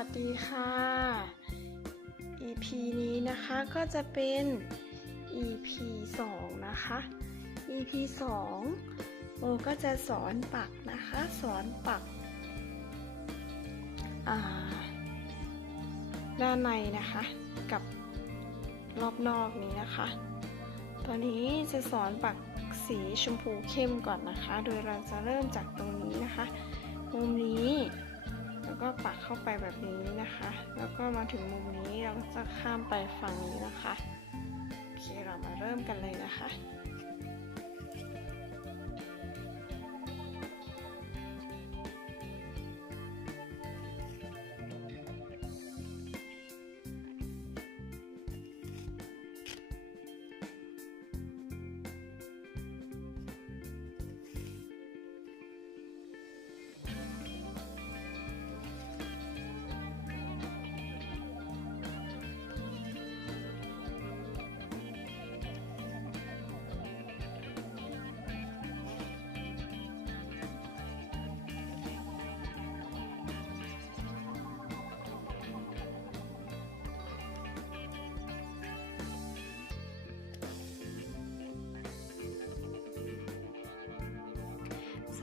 วัสดีค่ะ EP นี้นะคะก็จะเป็น EP 2 นะคะ EP 2 โมก็จะสอนปักนะคะสอนปักด้านในนะคะกับรอบนอกนี้นะคะตอนนี้จะสอนปักสีชมพูเข้มก่อนนะคะโดยเราจะเริ่มจากตรงนี้นะคะมุมนี้แล้วก็ปักเข้าไปแบบนี้นะคะแล้วก็มาถึงมุมนี้เราจะข้ามไปฝั่งนี้นะคะโอเคเรามาเริ่มกันเลยนะคะ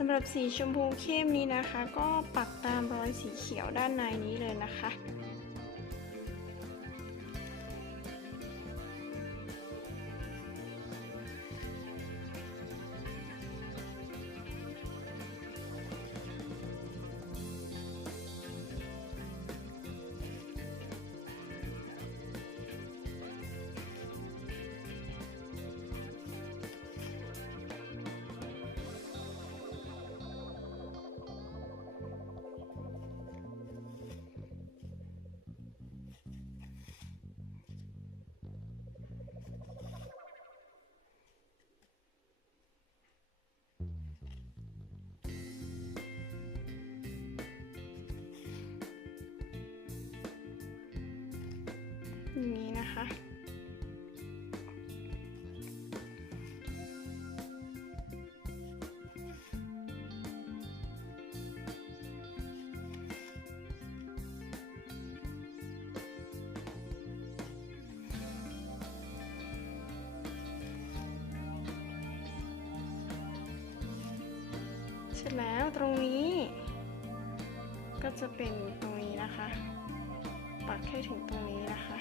สำหรับสีชมพูเข้มนี้นะคะก็ปักตามรอยสีเขียวด้านในนี้เลยนะคะอย่างนี้นะคะเสร็จแล้วตรงนี้ก็จะเป็นตรงนี้นะคะปักให้ถึงตรงนี้นะคะ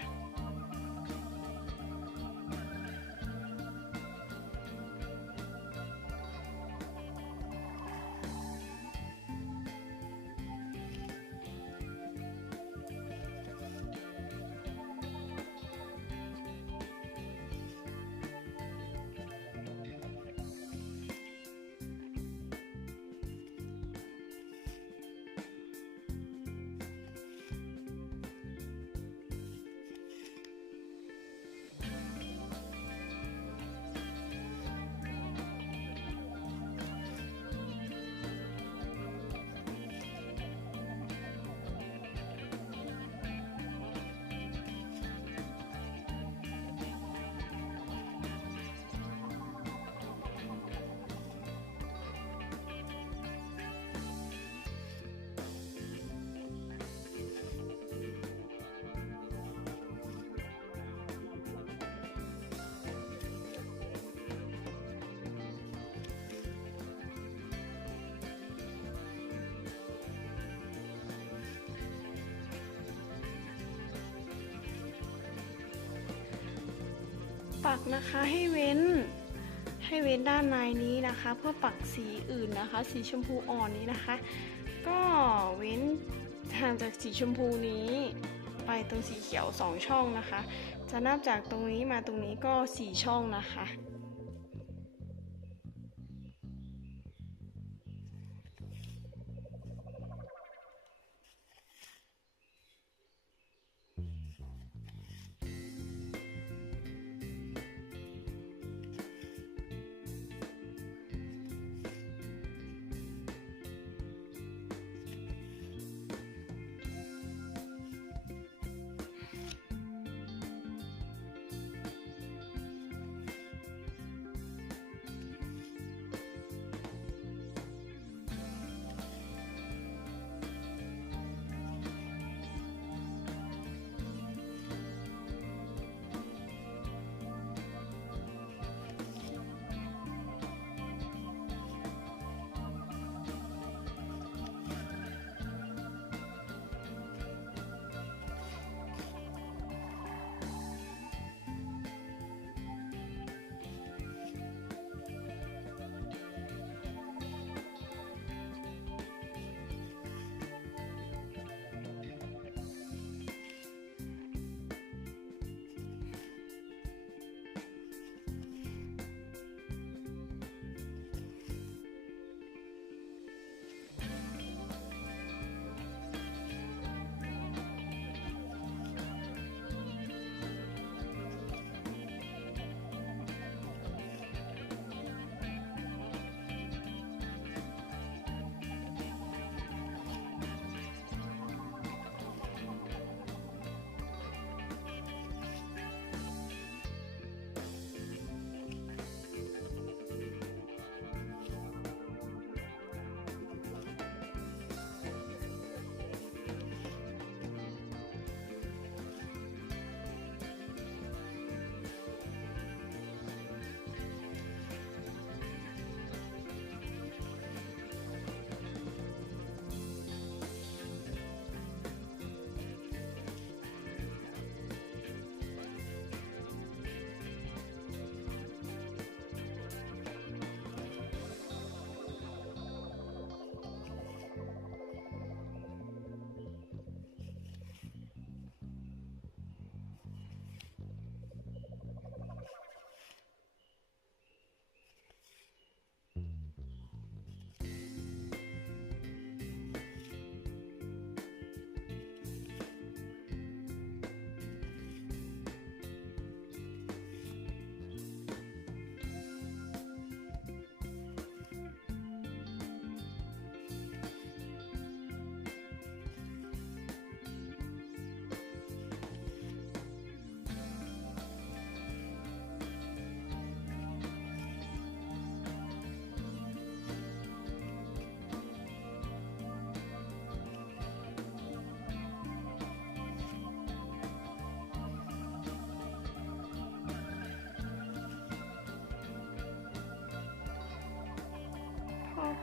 ปักนะคะให้เว้นด้านในนี้นะคะเพื่อปักสีอื่นนะคะสีชมพูอ่อนนี้นะคะก็เว้นห่างจากสีชมพูนี้ไปตรงสีเขียว2ช่องนะคะจะนับจากตรงนี้มาตรงนี้ก็4ช่องนะคะ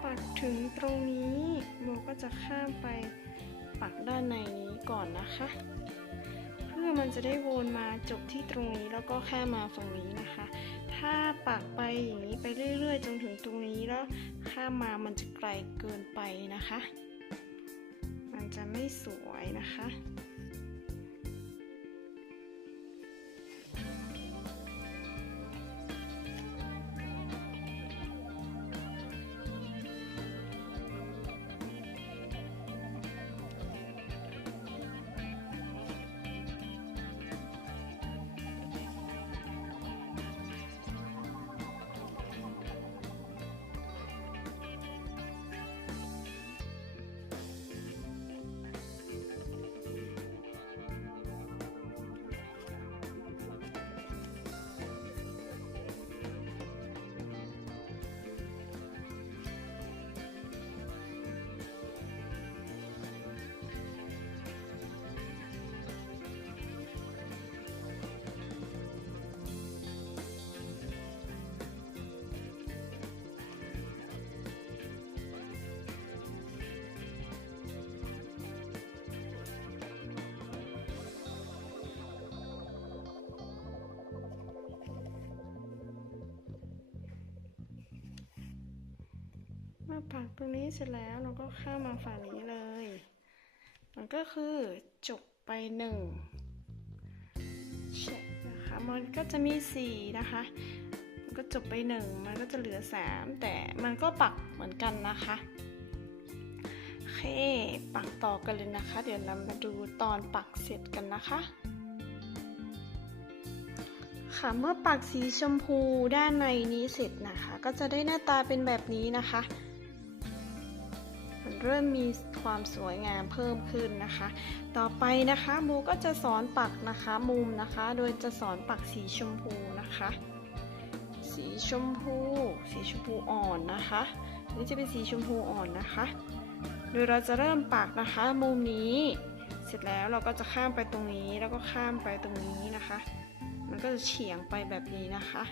ปักถึงตรงนี้โบก็จะข้ามไปปักด้านในนี้ก่อนนะคะ เพื่อมันจะได้วนมาจบที่ตรงนี้แล้วก็ข้ามมาฝั่งนี้นะคะ ถ้าปักไปอย่างนี้ไปเรื่อยๆจนถึงตรงนี้แล้วข้ามมามันจะไกลเกินไปนะคะ มันจะไม่สวยนะคะ เมื่อปักตรงนี้เสร็จแล้วเราก็ข้ามมาฝั่งนี้เลย มันก็คือจบไป1เช็คนะคะมันก็จะมี4นะคะมันก็จบไป1มันก็จะเหลือ3แต่มันก็ปักเหมือนกันนะคะโอเคปักต่อกันเลยนะคะเดี๋ยวเรามาดูตอนปักเสร็จกันนะคะค่ะเมื่อปักสีชมพูด้านในนี้เสร็จนะคะก็จะได้หน้าตาเป็นแบบนี้นะคะเริ่มมีความสวยงามเพิ่มขึ้นนะคะต่อไปนะคะโบก็จะสอนปักนะคะมุมนะคะโดยจะสอนปักสีชมพูนะคะสีชมพูอ่อนนะคะนี่จะเป็นสีชมพูอ่อนนะคะโดยเราจะเริ่มปักนะคะมุมนี้เสร็จแล้วเราก็จะข้ามไปตรงนี้แล้วก็ข้ามไปตรงนี้นะคะมันก็จะเฉียงไปแบบนี้นะคะ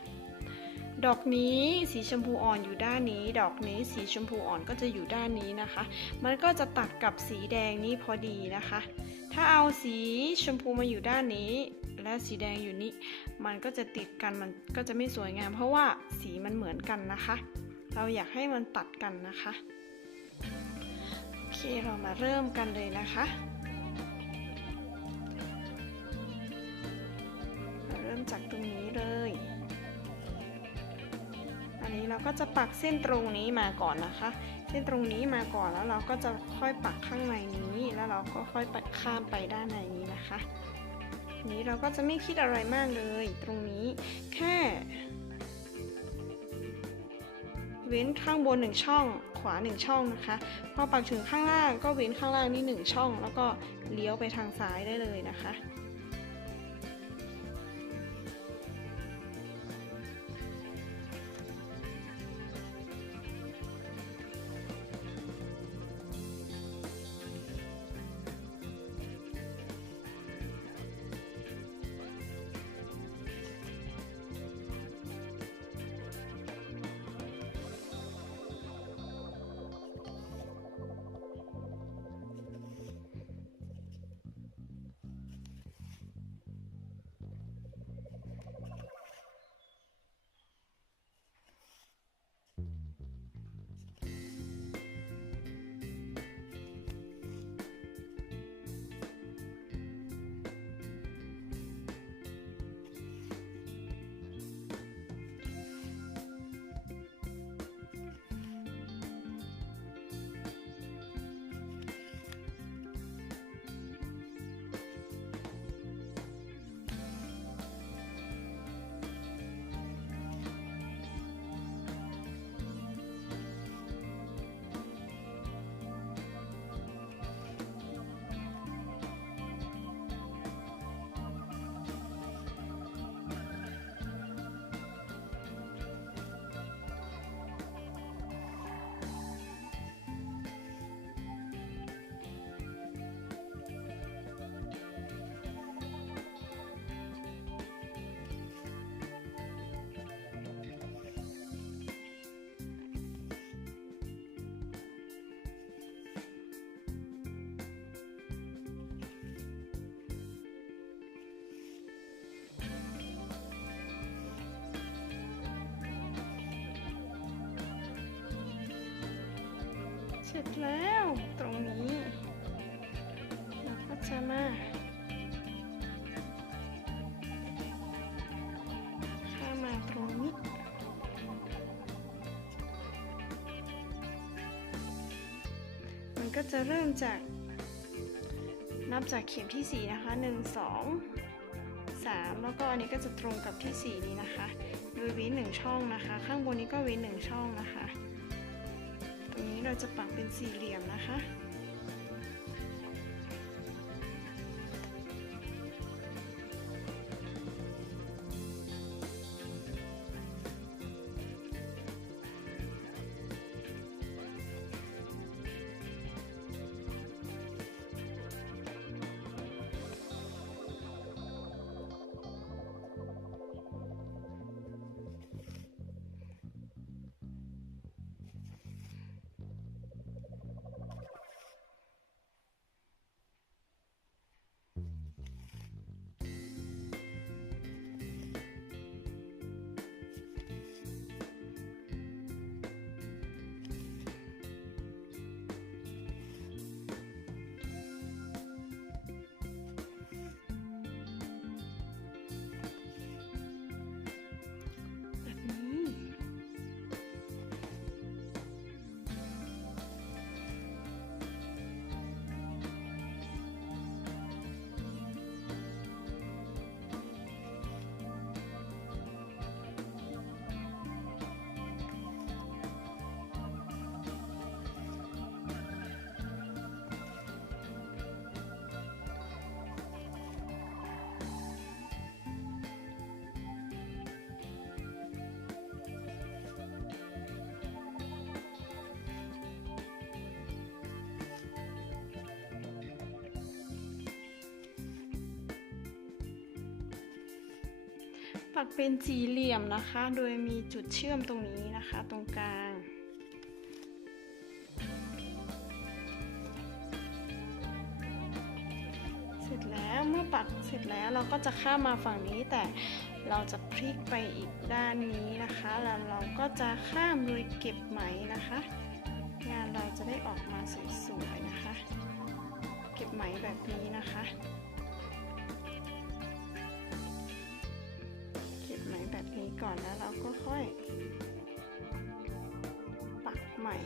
ดอกนี้สีชมพูอ่อนอยู่ด้านนี้ดอกนี้สีชมพูอ่อนก็จะอยู่ด้านนี้นะคะมันก็จะตัดกับสีแดงนี้พอดีนะคะถ้าเอาสีชมพูมาอยู่ด้านนี้และสีแดงอยู่นี้มันก็จะติดกันมันก็จะไม่สวยงามเพราะว่าสีมันเหมือนกันนะคะเราอยากให้มันตัดกันนะคะโอเคเรามาเริ่มกันเลยนะคะเริ่มจากตรงนี้เลยอันนี้เราก็จะปักเส้นตรงนี้มาก่อนนะคะเส้นตรงนี้มาก่อนแล้วเราก็จะค่อยปักข้างในนี้แล้วเราก็ค่อยปักข้ามไปด้านในนี้นะคะนี้เราก็จะไม่คิดอะไรมากเลยตรงนี้แค่เว้นข้างบน1ช่องขวา1ช่องนะคะพอปักถึงข้างล่างก็เว้นข้างล่างนี่1ช่องแล้วก็เลี้ยวไปทางซ้ายได้เลยนะคะ ร็จแล้วตรงนี้เราก็จะมาข้ามมาตรงนี้มันก็จะเริ่มจากนับจากเข็มที่4นะคะ1 2 3แล้วก็อันนี้ก็จะตรงกับที่4นี้นะคะโดยเว้น1ช่องนะคะข้างบนนี้ก็เว้น1ช่องนะคะตรงนี้เราจะปักเป็นสี่เหลี่ยมนะคะปักเป็นสี่เหลี่ยมนะคะโดยมีจุดเชื่อมตรงนี้นะคะตรงกลางเสร็จแล้วเมื่อปักเสร็จแล้วเราก็จะข้ามมาฝั่งนี้แต่เราจะพลิกไปอีกด้านนี้นะคะแล้วเราก็จะข้ามโดยเก็บไหมนะคะงานเราจะได้ออกมาสวยๆนะคะเก็บไหมแบบนี้นะคะแบบนี้ก่อนแล้วเราก็ค่อยปักใหม่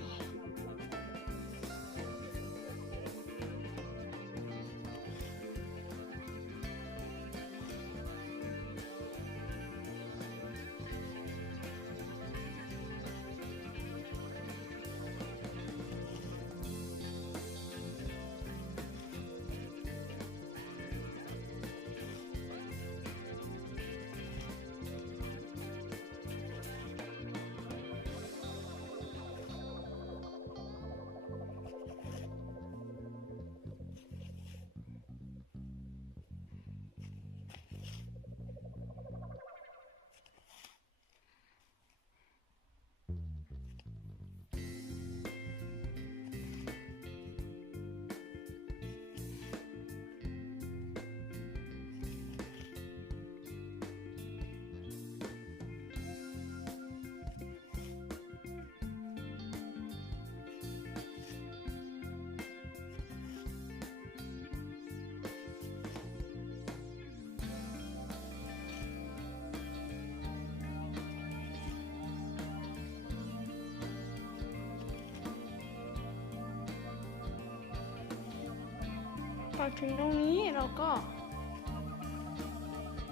พอถึงตรงนี้เราก็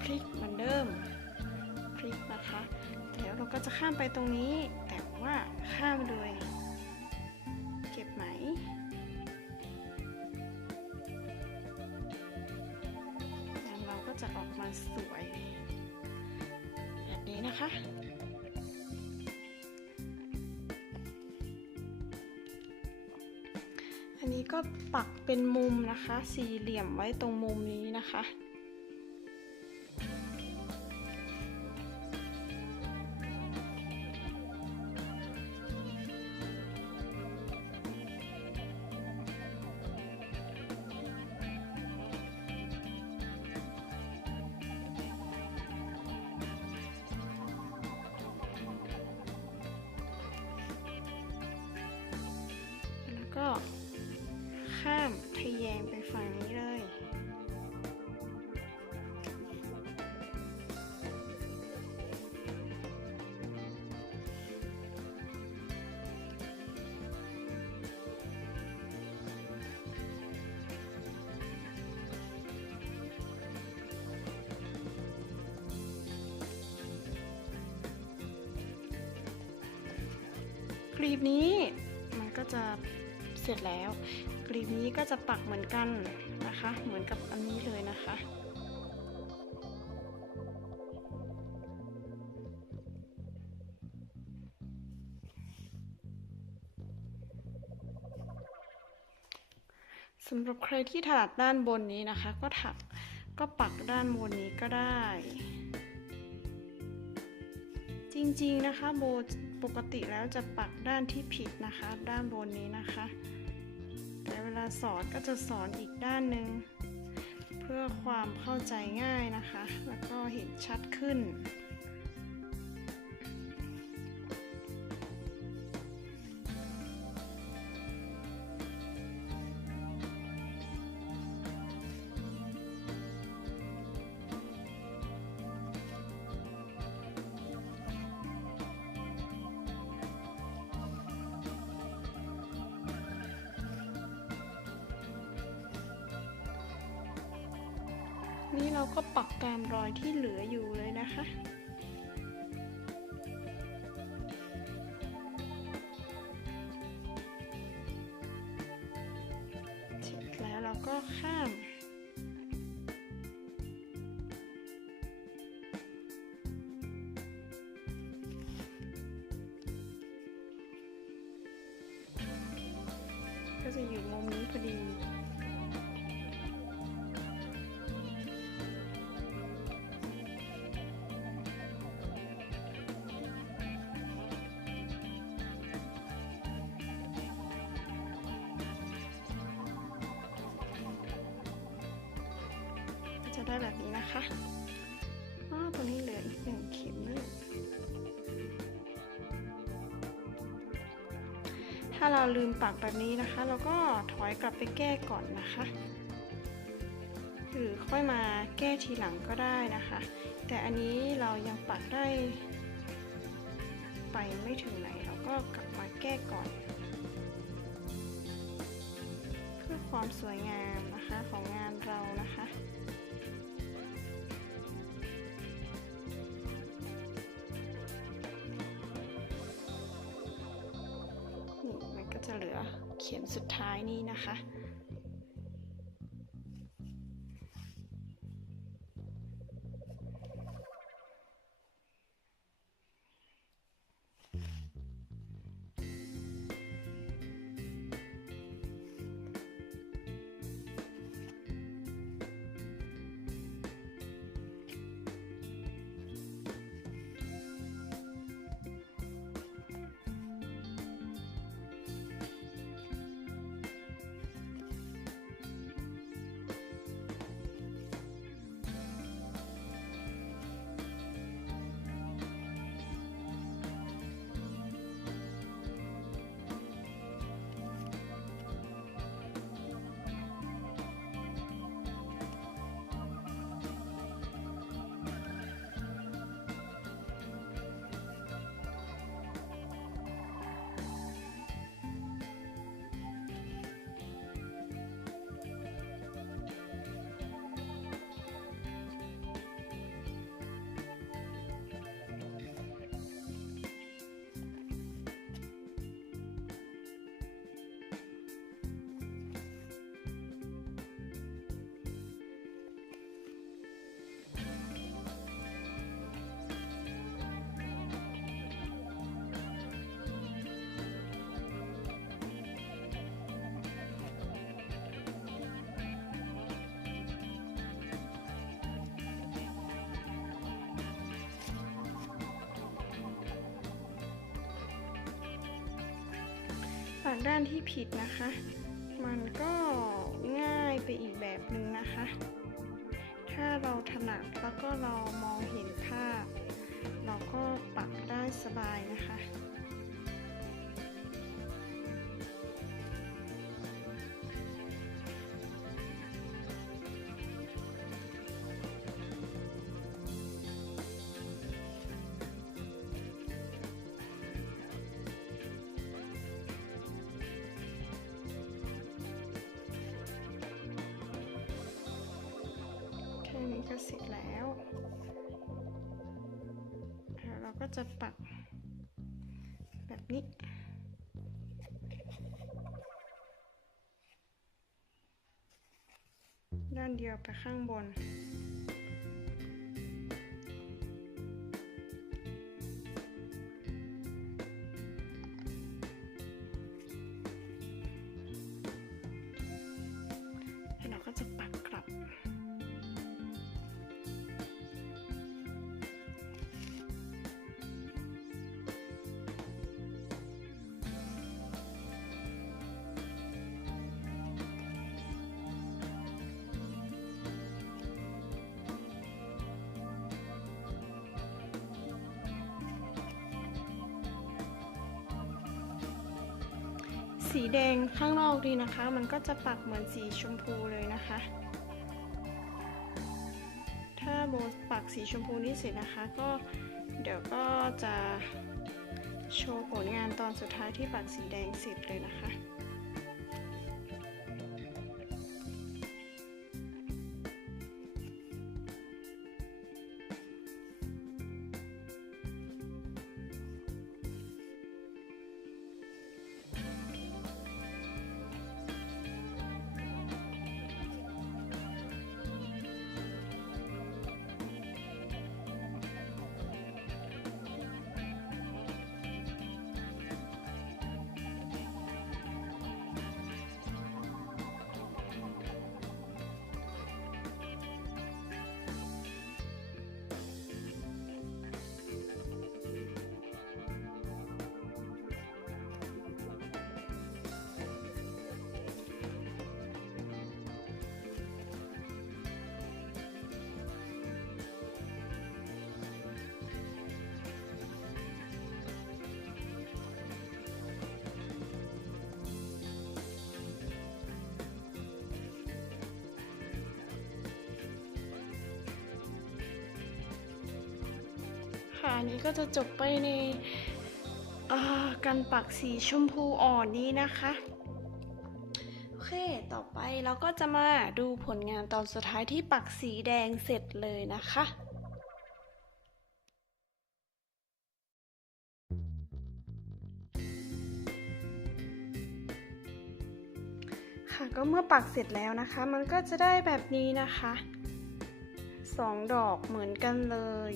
พลิกเหมือนเดิมพลิกนะคะแล้วเราก็จะข้ามไปตรงนี้แต่ว่าข้ามโดยเก็บไหมแล้วเราก็จะออกมาสวยแบบนี้นะคะอันนี้ก็ปักเป็นมุมนะคะสี่เหลี่ยมไว้ตรงมุมนี้นะคะก กลีบนี้มันก็จะเสร็จแล้วกลีบนี้ก็จะปักเหมือนกันนะคะเหมือนกับอันนี้เลยนะคะสำหรับใครที่ถนัดด้านบนนี้นะคะก็ปักด้านบนนี้ก็ได้จริงๆนะคะโบปกติแล้วจะปักด้านที่ผิดนะคะด้านบนนี้นะคะแต่เวลาสอนก็จะสอนอีกด้านหนึ่งเพื่อความเข้าใจง่ายนะคะแล้วก็เห็นชัดขึ้นนี่เราก็ปักตามรอยที่เหลืออยู่เลยนะคะเสร็จแล้วเราก็ข้ามก็จะอยู่มุมนี้พอดีจะได้แบบนี้นะคะตัวนี้เหลืออีก1 เข็มถ้าเราลืมปักแบบนี้นะคะเราก็ถอยกลับไปแก้ก่อนนะคะหรือค่อยมาแก้ทีหลังก็ได้นะคะแต่อันนี้เรายังปักได้ไปไม่ถึงไหนเราก็กลับมาแก้ก่อนเพื่อความสวยงามนะคะของงานเรานะคะมันก็จะเหลือเข็มสุดท้ายนี้นะคะปักด้านที่ผิดนะคะมันก็ง่ายไปอีกแบบหนึ่งนะคะถ้าเราถนัดแล้วก็เรามองเห็นภาพเราก็ปักได้สบายนะคะ นี้ก็เสร็จแล้วเราก็จะปักแบบนี้ ด้านเดียวไปข้างบนแล้วเราก็จะปักกลับสีแดงข้างนอกดีนะคะมันก็จะปักเหมือนสีชมพูเลยนะคะถ้าโบปักสีชมพูนี้เสร็จนะคะก็เดี๋ยวก็จะโชว์ผลงานตอนสุดท้ายที่ปักสีแดงเสร็จเลยนะคะค่ะอันนี้ก็จะจบไปในการปักสีชมพูอ่อนนี้นะคะโอเคต่อไปเราก็จะมาดูผลงานตอนสุดท้ายที่ปักสีแดงเสร็จเลยนะคะค่ะก็เมื่อปักเสร็จแล้วนะคะมันก็จะได้แบบนี้นะคะ2 ดอกเหมือนกันเลย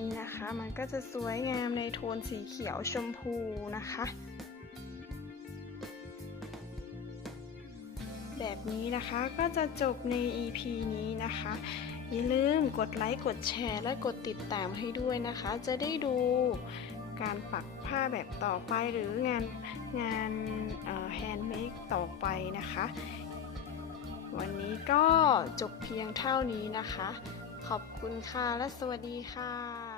นี่นะคะมันก็จะสวยงามในโทนสีเขียวชมพูนะคะแบบนี้นะคะก็จะจบใน EP นี้นะคะอย่าลืมกดไลค์กดแชร์และกดติดตามให้ด้วยนะคะจะได้ดูการปักผ้าแบบต่อไปหรืองานแฮนด์เมดต่อไปนะคะวันนี้ก็จบเพียงเท่านี้นะคะขอบคุณค่ะและสวัสดีค่ะ